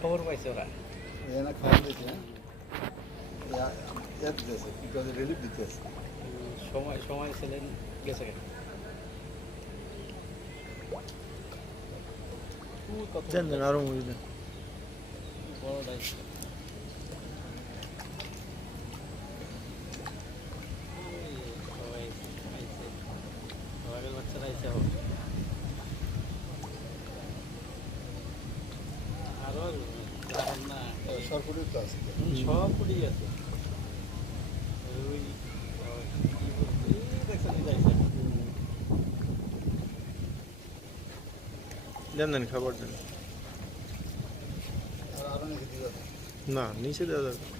খবর পাইছে ওরা এখানে খাওয়া দিচ্ছে রিলিফ দিতে আছে সময় সময় ছিলেন গেছে কেন দেন আরো মুড়ি দেন বড়টাই সবাই আইছে সবাই বাচ্চারা আইছে আরো না সরকারি তো আছে সব পুড়ি আছে ওই দেখছেন যাইছে দেন খাবার দেন আর আরো নাকি দিবে না নিচে দেওয়া যাবে